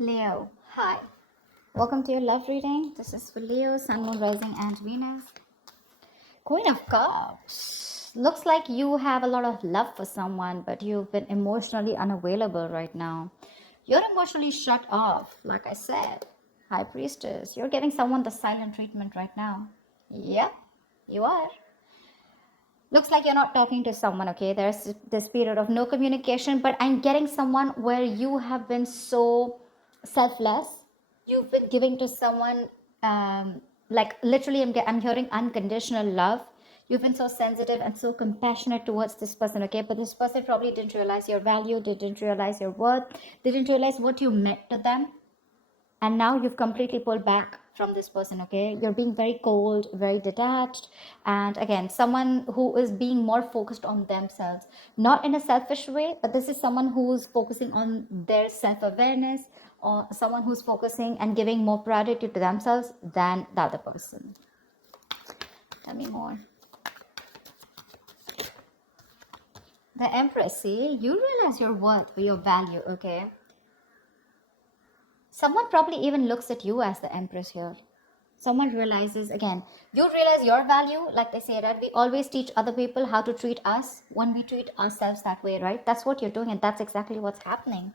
Leo, hi. Welcome to your love reading. This is for Leo, Sun, Moon, Rising, and Venus. Queen of Cups. Looks like you have a lot of love for someone, but you've been emotionally unavailable right now. You're emotionally shut off, like I said. High Priestess, you're giving someone the silent treatment right now. Yep, you are. Looks like you're not talking to someone, okay? There's this period of no communication, but I'm getting someone where you have been so selfless. You've been giving to someone, like literally, I'm hearing unconditional love. You've been so sensitive and so compassionate towards this person, okay? But this person probably didn't realize your value, didn't realize your worth, didn't realize what you meant to them, and now you've completely pulled back from this person. Okay, you're being very cold, very detached, and again, someone who is being more focused on themselves, not in a selfish way, but this is someone who's focusing on their self-awareness, or someone who's focusing and giving more priority to themselves than the other person. Tell me more. The Empress, see, you realize your worth, your value. Okay, someone probably even looks at you as the Empress here. Someone realizes, again, you realize your value. Like they say, right, we always teach other people how to treat us when we treat ourselves that way, right? That's what you're doing, and that's exactly what's happening.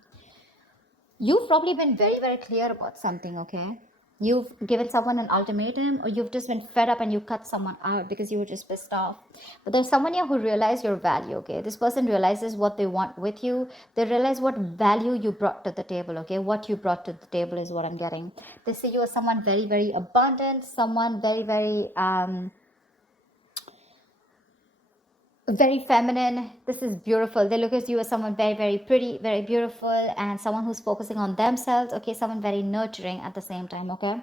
You've probably been very, very clear about something. Okay, you've given someone an ultimatum, or you've just been fed up and you cut someone out because you were just pissed off. But there's someone here who realizes your value. Okay, this person realizes what they want with you. They realize what value you brought to the table. Okay, what you brought to the table is what I'm getting. They see you as someone very, very abundant, someone very, very feminine. This is beautiful. They look at you as someone very, very pretty, very beautiful, and someone who's focusing on themselves. Okay, someone very nurturing at the same time. Okay,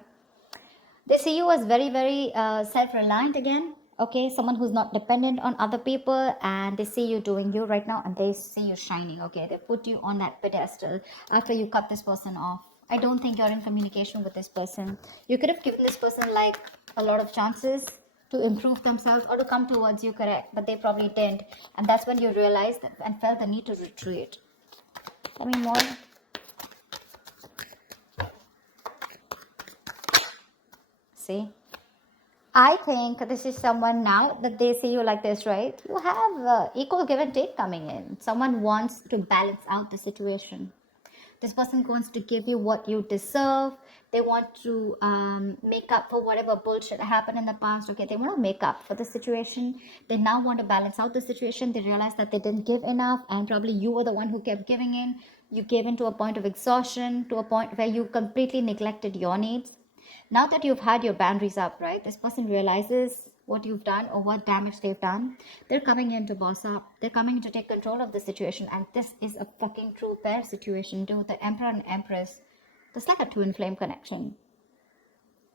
they see you as very, very self-reliant again. Okay, someone who's not dependent on other people, and they see you doing you right now, and they see you shining. Okay, they put you on that pedestal after you cut this person off. I don't think you're in communication with this person. You could have given this person like a lot of chances to improve themselves or to come towards you, correct, but they probably didn't, and that's when you realized and felt the need to retreat. Tell me more. See, I think this is someone, now that they see you like this, right? You have equal give and take coming in. Someone wants to balance out the situation. This person wants to give you what you deserve. They want to make up for whatever bullshit happened in the past. Okay, they want to make up for the situation. They now want to balance out the situation. They realize that they didn't give enough, and probably you were the one who kept giving in. You gave in to a point of exhaustion, to a point where you completely neglected your needs. Now that you've had your boundaries up, right, this person realizes what you've done or what damage they've done. They're coming in to boss up. They're coming in to take control of the situation. And this is a fucking true pair situation, dude. The Emperor and Empress. That's like a twin flame connection.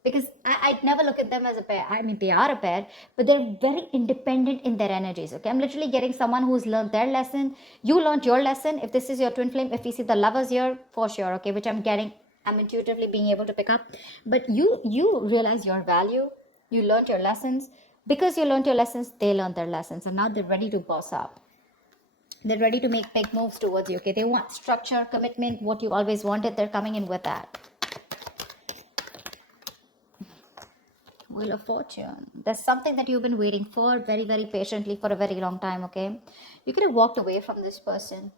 Because I'd never look at them as a pair. I mean, they are a pair, but they're very independent in their energies. Okay, I'm literally getting someone who's learned their lesson. You learned your lesson. If this is your twin flame, if we see the lovers here, for sure, okay, which I'm getting, I'm intuitively being able to pick up. But you realize your value. You learned your lessons. Because you learned your lessons, they learned their lessons, and now they're ready to boss up. They're ready to make big moves towards you. Okay, they want structure, commitment, what you always wanted. They're coming in with that. Wheel of Fortune. There's something that you've been waiting for very, very patiently for a very long time, okay? You could have walked away from this person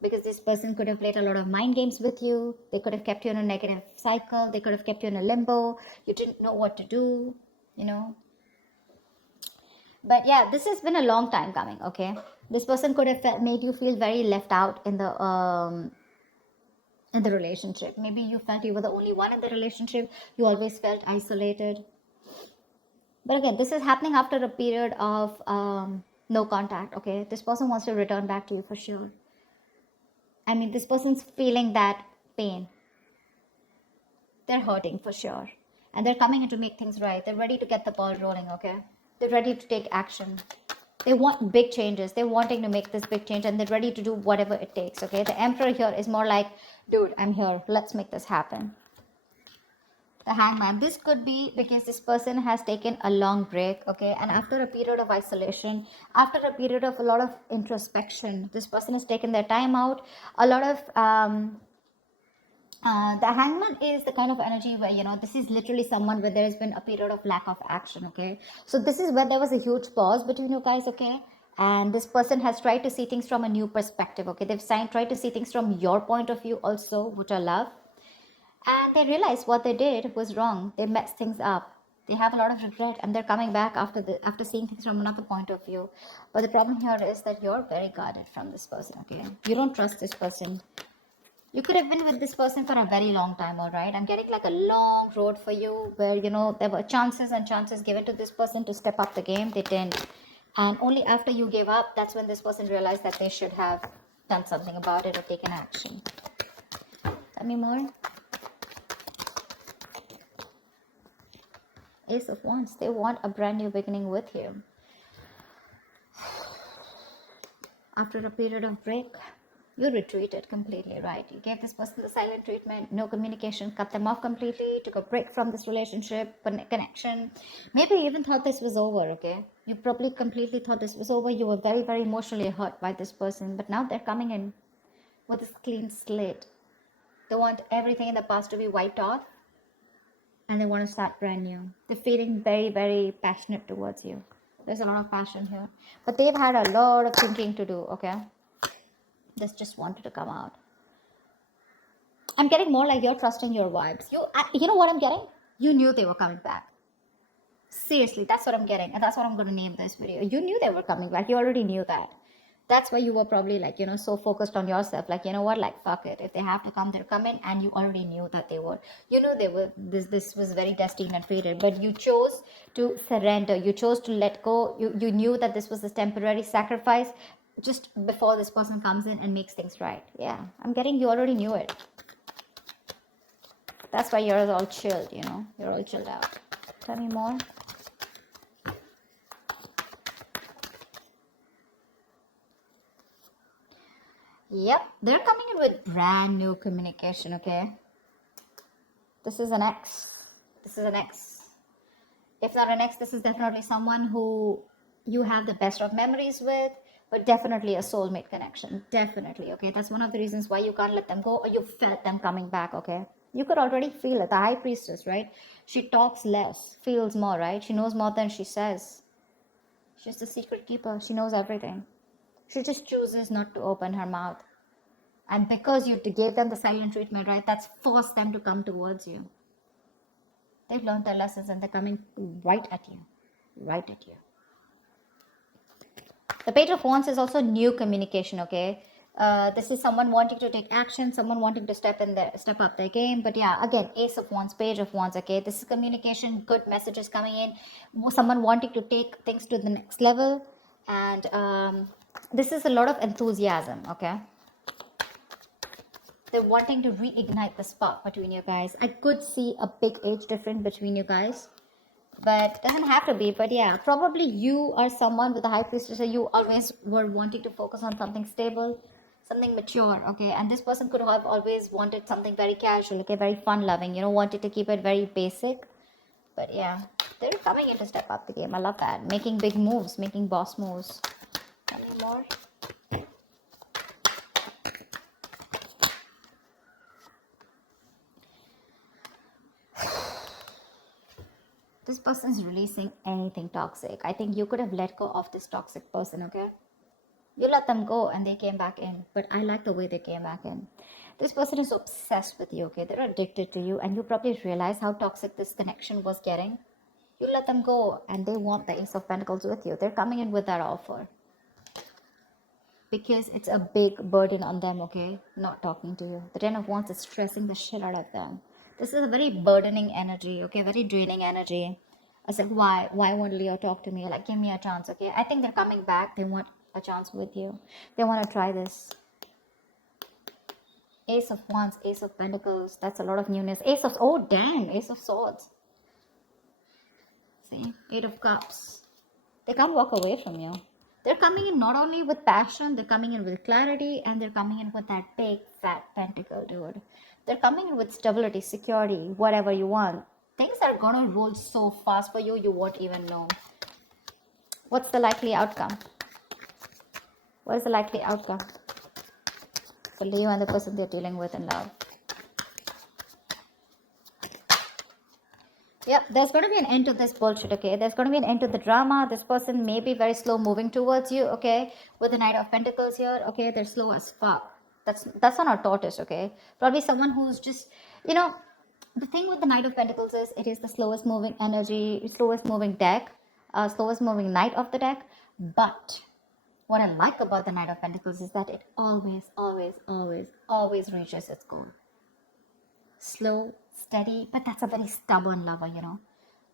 because this person could have played a lot of mind games with you. They could have kept you in a negative cycle. They could have kept you in a limbo. You didn't know what to do, you know? But yeah, this has been a long time coming, okay? This person could have made you feel very left out in the relationship. Maybe you felt you were the only one in the relationship. You always felt isolated. But again, this is happening after a period of no contact, okay? This person wants to return back to you for sure. I mean, this person's feeling that pain. They're hurting for sure. And they're coming in to make things right. They're ready to get the ball rolling, okay? They're ready to take action. They want big changes. They're wanting to make this big change, and they're ready to do whatever it takes, okay? The Emperor here is more like, dude, I'm here. Let's make this happen. The Hangman. This could be because this person has taken a long break, okay? And after a period of isolation, after a period of a lot of introspection, this person has taken their time out. A lot of The hangman is the kind of energy where, this is literally someone where there has been a period of lack of action, okay? So this is where there was a huge pause between you guys, okay? And this person has tried to see things from a new perspective, okay? They've tried to see things from your point of view also, which I love. And they realized what they did was wrong. They messed things up. They have a lot of regret, and they're coming back after seeing things from another point of view. But the problem here is that you're very guarded from this person, okay? You don't trust this person. You could have been with this person for a very long time, all right? I'm getting like a long road for you where, there were chances and chances given to this person to step up the game. They didn't. And only after you gave up, that's when this person realized that they should have done something about it or taken action. Tell me more. Ace of Wands. They want a brand new beginning with you. After a period of break, you retreated completely, right? You gave this person the silent treatment, no communication, cut them off completely, took a break from this relationship, connection. Maybe you even thought this was over, okay? You probably completely thought this was over. You were very, very emotionally hurt by this person, but now they're coming in with this clean slate. They want everything in the past to be wiped off, and they want to start brand new. They're feeling very, very passionate towards you. There's a lot of passion here, but they've had a lot of thinking to do, okay? This just wanted to come out. I'm getting more like you're trusting your vibes. You know what I'm getting? You knew they were coming back. Seriously, that's what I'm getting, and that's what I'm going to name this video. You knew they were coming back. You already knew that. That's why you were probably like, so focused on yourself. Like, you know what? Like, fuck it. If they have to come, they're coming. And you already knew that they would. You knew they were. This was very destined and fated. But you chose to surrender. You chose to let go. You knew that this was a temporary sacrifice just before this person comes in and makes things right. Yeah, I'm getting you already knew it. That's why you're all chilled, You're all chilled out. Tell me more. Yep, they're coming in with brand new communication, okay? This is an ex. This is an ex. If not an ex, this is definitely someone who you have the best of memories with, but definitely a soulmate connection. Definitely, okay? That's one of the reasons why you can't let them go, or you felt them coming back, okay? You could already feel it. The High Priestess, right? She talks less, feels more, right? She knows more than she says. She's the secret keeper. She knows everything. She just chooses not to open her mouth. And because you gave them the silent treatment, right, that's forced them to come towards you. They've learned their lessons and they're coming right at you. Right at you. The Page of Wands is also new communication, okay? This is someone wanting to take action, someone wanting to step up their game. But yeah, again, Ace of Wands, Page of Wands, okay? This is communication, good messages coming in. Someone wanting to take things to the next level. And this is a lot of enthusiasm, okay? They're wanting to reignite the spark between you guys. I could see a big age difference between you guys. But it doesn't have to be. But yeah, probably you are someone with a High Priestess. You always were wanting to focus on something stable, something mature, okay? And this person could have always wanted something very casual, okay? Very fun-loving, wanted to keep it very basic. But yeah, they're coming in to step up the game. I love that. Making big moves, making boss moves. Tell me more. This person's releasing anything toxic. I think you could have let go of this toxic person, okay? You let them go and they came back in. But I like the way they came back in. This person is obsessed with you, okay? They're addicted to you. And you probably realize how toxic this connection was getting. You let them go and they want the Ace of Pentacles with you. They're coming in with that offer. Because it's a big burden on them, okay? Not talking to you. The Ten of Wands is stressing the shit out of them. This is a very burdening energy, okay? Very draining energy. I said, why won't Leo talk to me? Like, give me a chance, okay? I think they're coming back. They want a chance with you. They want to try this. Ace of Wands, Ace of Pentacles. That's a lot of newness. Oh, damn. Ace of Swords. See? Eight of Cups. They can't walk away from you. They're coming in not only with passion, they're coming in with clarity, and they're coming in with that big, fat pentacle, dude. They're coming in with stability, security, whatever you want. Things are gonna roll so fast for you, you won't even know. What's the likely outcome? What is the likely outcome for Leo and the person they're dealing with in love? Yep, there's going to be an end to this bullshit, okay? There's going to be an end to the drama. This person may be very slow moving towards you, okay? With the Knight of Pentacles here, okay? They're slow as fuck. That's not a tortoise, okay? Probably someone who's just, you know, the thing with the Knight of Pentacles is it is the slowest moving energy, slowest moving deck, slowest moving knight of the deck. But what I like about the Knight of Pentacles is that it always reaches its goal. Slow, steady, but that's a very stubborn lover, you know.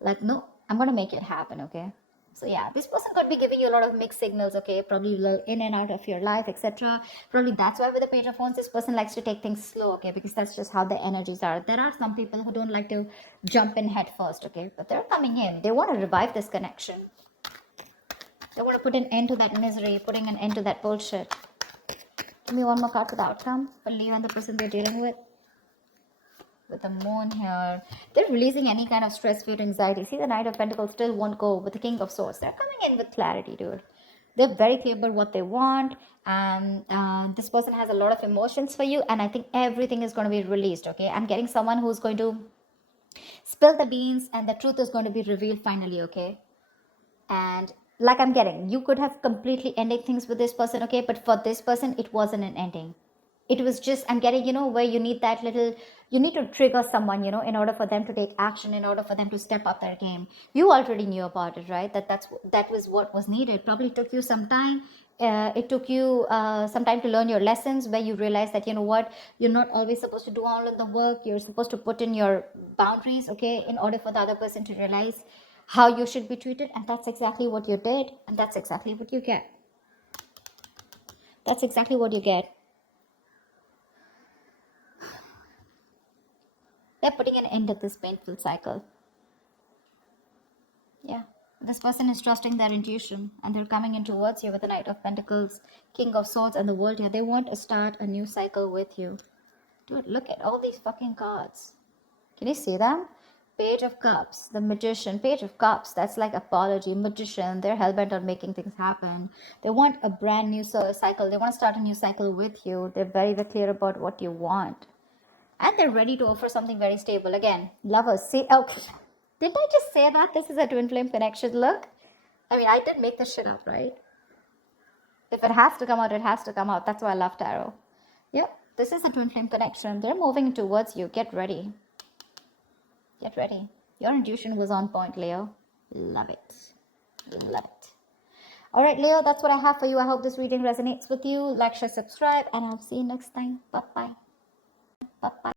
Like, no, I'm gonna make it happen, okay? So yeah, this person could be giving you a lot of mixed signals, okay? Probably in and out of your life, etc. Probably that's why with the Page of Wands, this person likes to take things slow, okay? Because that's just how the energies are. There are some people who don't like to jump in head first, okay? But they're coming in. They want to revive this connection. They want to put an end to that misery, putting an end to that bullshit. Give me one more card for the outcome for Leo and the person they're dealing with. With the moon here, they're releasing any kind of stress, fear, anxiety. See, the Knight of Pentacles still won't go with the King of Swords. They're coming in with clarity, dude. They're very clear about what they want, and this person has a lot of emotions for you, and I think everything is going to be released, okay? I'm getting someone who's going to spill the beans, and the truth is going to be revealed finally, okay? And like I'm getting, you could have completely ended things with this person, okay? But for this person, it wasn't an ending. It was just, I'm getting, you know, where you need that little, you need to trigger someone, you know, in order for them to take action, in order for them to step up their game. You already knew about it, right? That was what was needed. Probably took you some time. It took you some time to learn your lessons, where you realize that, you know what, you're not always supposed to do all of the work. You're supposed to put in your boundaries, okay, in order for the other person to realize how you should be treated. And that's exactly what you did, and that's exactly what you get. That's exactly what you get. They're putting an end to this painful cycle. Yeah. This person is trusting their intuition, and they're coming in towards you with the Knight of Pentacles, King of Swords, and the World here. They want to start a new cycle with you. Dude, look at all these fucking cards. Can you see them? Page of Cups, the Magician, Page of Cups, that's like apology, Magician, they're hellbent on making things happen. They want a brand new cycle. They want to start a new cycle with you. They're very clear about what you want. And they're ready to offer something very stable. Again, lovers, see, okay. Didn't I just say that this is a twin flame connection? Look, I mean, I did make this shit up, right? If it has to come out, it has to come out. That's why I love tarot. Yep, this is a twin flame connection. They're moving towards you. Get ready. Get ready. Your intuition was on point, Leo. Love it. Love it. All right, Leo, that's what I have for you. I hope this reading resonates with you. Like, share, subscribe, and I'll see you next time. Bye-bye. Bye-bye.